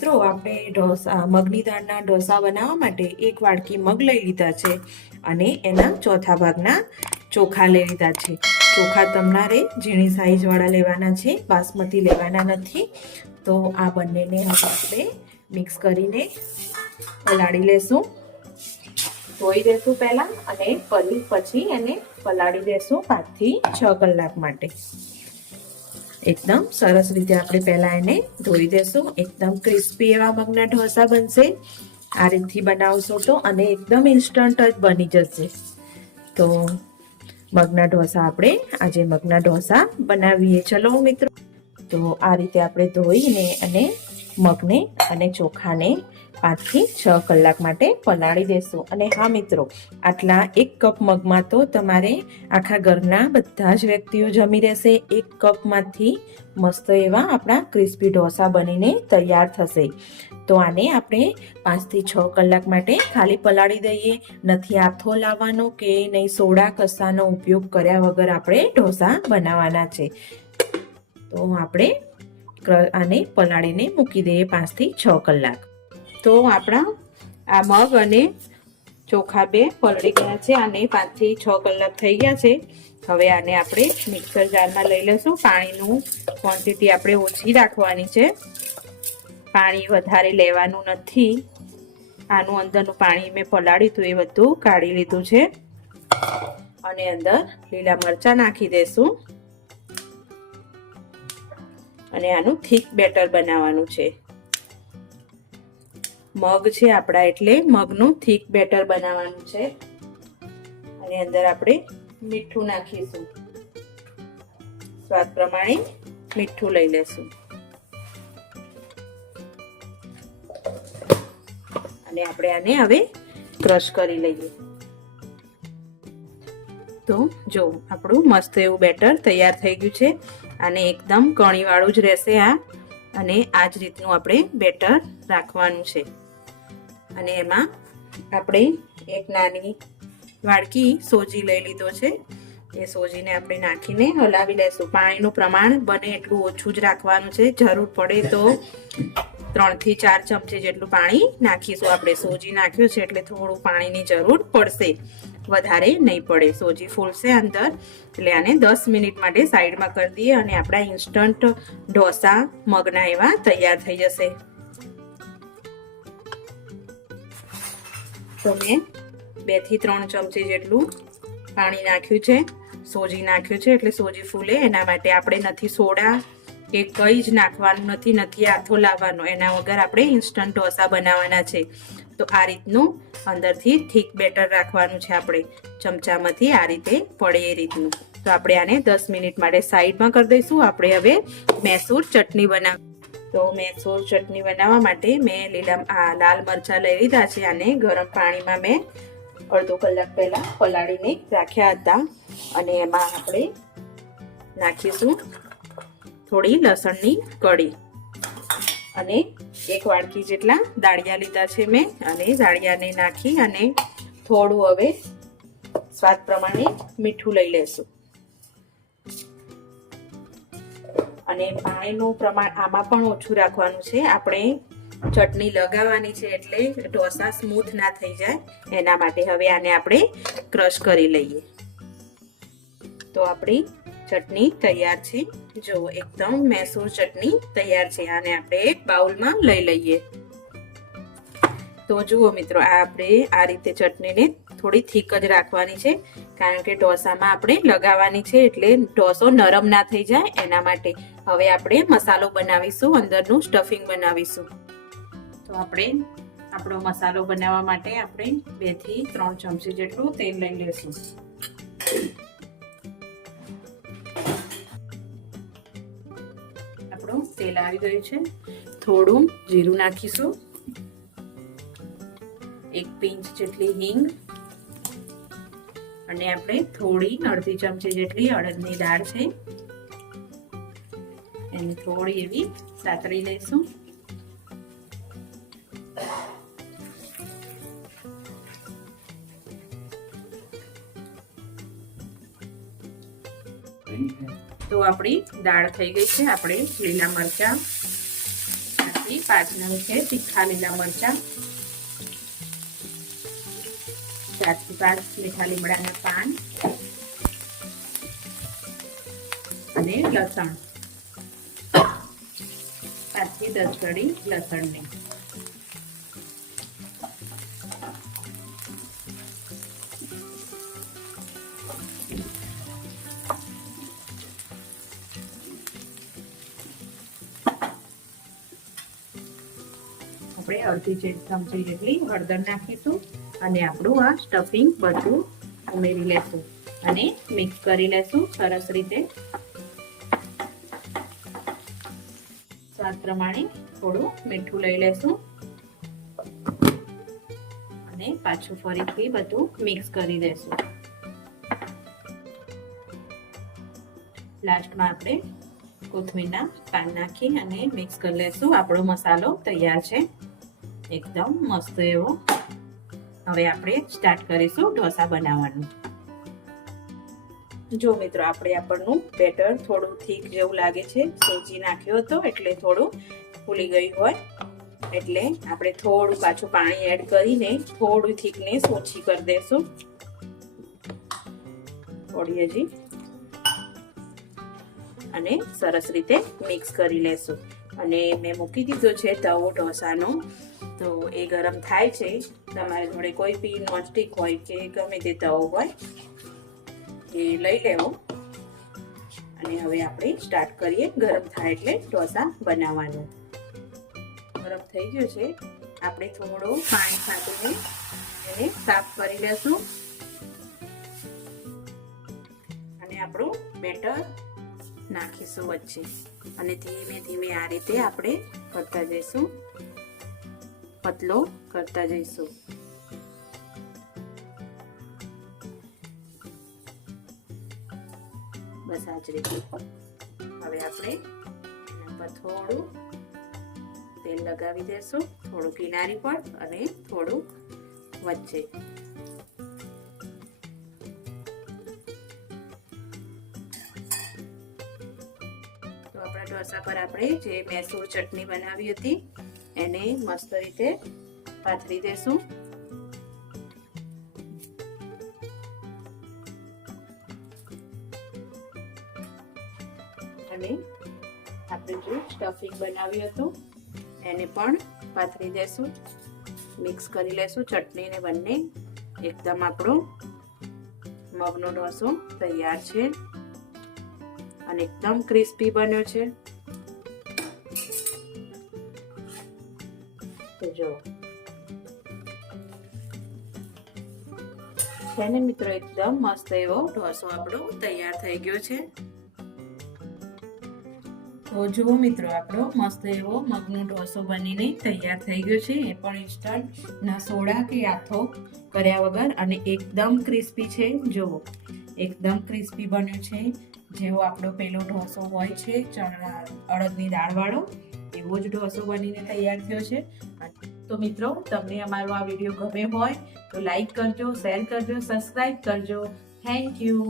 મિત્રો આપણે મગની દાળના ઢોસા બનાવવા માટે 1 વાડકી મગ લઈ લીધા છે અને એના ચોથા ભાગના ચોખા લઈ લીધા છે। ચોખા તમારે ઝીણી સાઈઝવાળા લેવાના છે, બાસમતી લેવાના નથી। તો આ બંનેને હવે આપણે મિક્સ કરીને પલાળી લેશું। ધોઈ દેશું પહેલાં અને પછી એને પલાળી દેશું 5 થી 6 કલાક માટે। एकदम सरस रीते आपणे पहला एने धोई देशुं। एकदम क्रिस्पी एवा मगना ढोसा बनशे। आ रीतथी बनावशो तो अने एकदम इन्स्टंट ज बनी जशे। तो मगना ढोसा आपणे आजे मगना ढोसा बनावीए। चलो मित्रों, तो आ रीते आपणे धोईने अने मगने अने चोखाने 5 થી 6 કલાક માટે પલાળી દેશું। અને હા મિત્રો, આટલા 1 કપ મગમાં તો તમારે આખા ઘરના બધા જ વ્યક્તિઓ જમી રહેશે। 1 કપમાંથી મસ્ત એવા આપણા ક્રિસ્પી ઢોસા બનીને તૈયાર થશે। તો આને આપણે 5 થી 6 કલાક માટે ખાલી પલાળી દઈએ। નથી આથો લાવવાનો કે નહીં સોડા કસાનો ઉપયોગ કર્યા વગર આપણે ઢોસા બનાવવાના છે। તો આપણે આને પલાળીને મૂકી દઈએ 5 થી 6 કલાક। तो आपणा आ मग अने चोखा बे पलળી ગયા છે અને 5 થી 6 કલાક થઈ ગયા છે। હવે આને આપણે મિક્સર જારમાં લઈ લેશું। પાણીનું ક્વોન્ટિટી આપણે ઓછી રાખવાની છે, પાણી વધારે લેવાનું નથી। આનું અંદરનું પાણી મેં પલાળ્યું હતું એ બધું કાઢી લીધું છે અને અંદર લીલા મરચાં નાખી દેશું અને આનું થીક બેટર બનાવવાનું છે। मग छे आपड़ा एटले मगनु थीक बेटर बनाववानुं छे अने अंदर आपणे मीठुं नाखीशुं। स्वाद प्रमाणे मीठुं लई लेशुं अने आपणे आने हवे क्रश करी लईए। तो जो आपणुं मस्त एवुं बेटर तैयार थई गयुं छे। आने एकदम कणीवाळुं ज रहेशे आ અને આ જ રીતનું આપણે બેટર રાખવાનું છે। અને એમાં આપણે એક નાની વાડકી સોજી લઈ લીધો છે। એ સોજીને આપણે નાખીને હલાવી લેશું। પાણીનું પ્રમાણ બને એટલું ઓછું જ રાખવાનું છે। જરૂર પડે તો 3 થી 4 ચમચી જેટલું પાણી નાખીશું। આપણે સોજી નાખ્યું છે એટલે થોડું પાણીની જરૂર પડશે, વધારે નહીં પડે। સોજી ફૂલશે અંદર એટલે આને 10 મિનિટ માટે સાઈડમાં કરી દઈએ અને આપણા ઇન્સ્ટન્ટ ઢોસા મગના એવા તૈયાર થઈ જશે। તો મેં 2 થી 3 ચમચી જેટલું પાણી નાખ્યું છે, સોજી નાખ્યું છે એટલે સોજી ફૂલે એના માટે। આપણે નથી સોડા કે કંઈ જ નાખવાનું નથી, નથી આથો લાવવાનો। એના વગર આપણે ઇન્સ્ટન્ટ ઢોસા બનાવવાના છે। તો આ રીતનું અંદરથી થીક બેટર રાખવાનું છે આપણે, ચમચામાંથી આ રીતે પડે એ રીતનું। તો આપણે આને 10 મિનિટ માટે સાઈડમાં કરી દઈશું। આપણે હવે મૈસૂર ચટણી તો મૈસૂર ચટણી બનાવવા માટે મેં લાલ મરચાં લઈ લીધા છે। આને ગરમ પાણીમાં મેં અડધો કલાક પહેલાં પલાળીને રાખ્યા હતા અને એમાં આપણે નાખીશું થોડી લસણની કળી અને 1 વાડકી જેટલા દાળિયા લીધા છે મેં અને દાળિયાને નાખી અને થોડું હવે સ્વાદ પ્રમાણે મીઠું લઈ લેશું અને પાણીનું પ્રમાણ આમાં પણ ઓછું રાખવાનું છે। આપણે ચટણી લગાવવાની છે એટલે ઢોસા સ્મૂથ ના થઈ જાય એના માટે। હવે આને આપણે ક્રશ કરી લઈએ। તો આપણી ચટણી તૈયાર છે। જો એકદમ મૈસૂર ચટણી તૈયાર છે। આને આપણે એક બાઉલમાં લઈ લઈએ। તો જુઓ મિત્રો, આપણે આ રીતે ચટણીને થોડી થીક જ રાખવાની છે કારણ કે ઢોસામાં આપણે લગાવવાની છે એટલે ઢોસો નરમ ના થઈ જાય એના માટે। હવે આપણે મસાલો બનાવીશું, અંદરનું સ્ટફિંગ બનાવીશું। તો આપણે આપણો મસાલો બનાવવા માટે આપણે 2 થી 3 ચમચી જેટલું તેલ લઈ લેશું। આપણું તેલ આવી ગયું છે। થોડું જીરું નાખીશું, 1 પિંચ જેટલી હિંગ અને આપણે થોડી અડધી ચમચી જેટલી અડદની દાળ છે એને થોડી એવી સાતળી લઈશું। તો આપણી દાળ થઈ ગઈ છે। આપણે લીલા મરચાં નાખી 5 નંગ છે તીખા લીલા મરચાં, 4 થી 5 મીઠા લીમડાના પાન અને લસણ, 5 થી 10 કળી લસણની. આપણે અડધી ચમચી જેટલી હળદર નાખીશું અને આપણું આ સ્ટફિંગ બધું ઉમેરી લેશું અને મિક્સ કરી લેશું સરસ રીતે. સ્વાદ પ્રમાણે થોડું મીઠું લઈ લેશું અને પાછું ફરીથી બધું મિક્સ કરી દેશું. લાસ્ટમાં આપણે કોથમીરના પાન નાખી અને મિક્સ કરી લેશું. આપણો મસાલો તૈયાર છે, એકદમ મસ્ત એવો. હવે આપણે સ્ટાર્ટ કરીશું ઢોસા બનાવવાનું. જો મિત્રો, આપણે આપણનું બેટર થોડું થીક જેવું લાગે છે, સૂજી નાખ્યો હતો એટલે થોડું ફૂલી ગયું હોય, એટલે આપણે થોડું પાછું પાણી એડ કરીને થોડું થીકનેસ ઓછી કરી દેશું. થોડી હજી, અને સરસ રીતે મિક્સ કરી લેશું. અને મેં મૂકી દીધો છે તવો ઢોસાનો, તો એ ગરમ થાય છે. તમારી જોડે કોઈ બી નોનસ્ટિક હોય કે ગમે તે તવો હોય એ લઈ લેવો. અને હવે આપણે સ્ટાર્ટ કરીએ. ગરમ થાય એટલે ઢોસા બનાવવાનું. ગરમ થઈ ગયો છે, આપણે થોડું પાણી છાંટીને એને સાફ કરી લેશું અને આપણું બેટર નાખીશું વચ્ચે અને ધીમે ધીમે આ રીતે આપણે કરતા જઈશું, પતલો કરતા જઈશું. બસ આ જ રીતે. હવે આપણે એના પર થોડું તેલ લગાવી દેશું, થોડું કિનારી પર અને થોડું વચ્ચે. તો આપણા ઢોસા પર આપણે જે મૈસૂર ચટણી બનાવી હતી એને મસ્ત રીતે પાથરી દેશું. અને આપણે જે સ્ટફિંગ બનાવ્યું હતું એને પણ પાથરી દેશું. મિક્સ કરી લેશું ચટણી ને બંને. એકદમ આપણો મગનો ઢોસો તૈયાર છે અને એકદમ ક્રિસ્પી બન્યો છે. તો જો છે ને મિત્રો, એકદમ મસ્ત એવો ઢોસો આપણો તૈયાર થઈ ગયો છે. તો જુઓ મિત્રો, આપણો મસ્ત એવો મગનો ઢોસો બનીને તૈયાર થઈ ગયો છે. એ પણ ઇન્સ્ટન્ટ, ના સોડા કે આથો કર્યા વગર, અને એકદમ ક્રિસ્પી છે. જુઓ, એકદમ ક્રિસ્પી બન્યો છે. જેવો આપણો પેલો ઢોસો હોય છે અડદની દાળવાળો, એવો જ ઢોસો બનીને તૈયાર થયો છે. તો મિત્રો, તમને અમારો આ વિડીયો ગમે હોય તો લાઈક કરજો, શેર કરજો, સબસ્ક્રાઈબ કરજો. Thank you.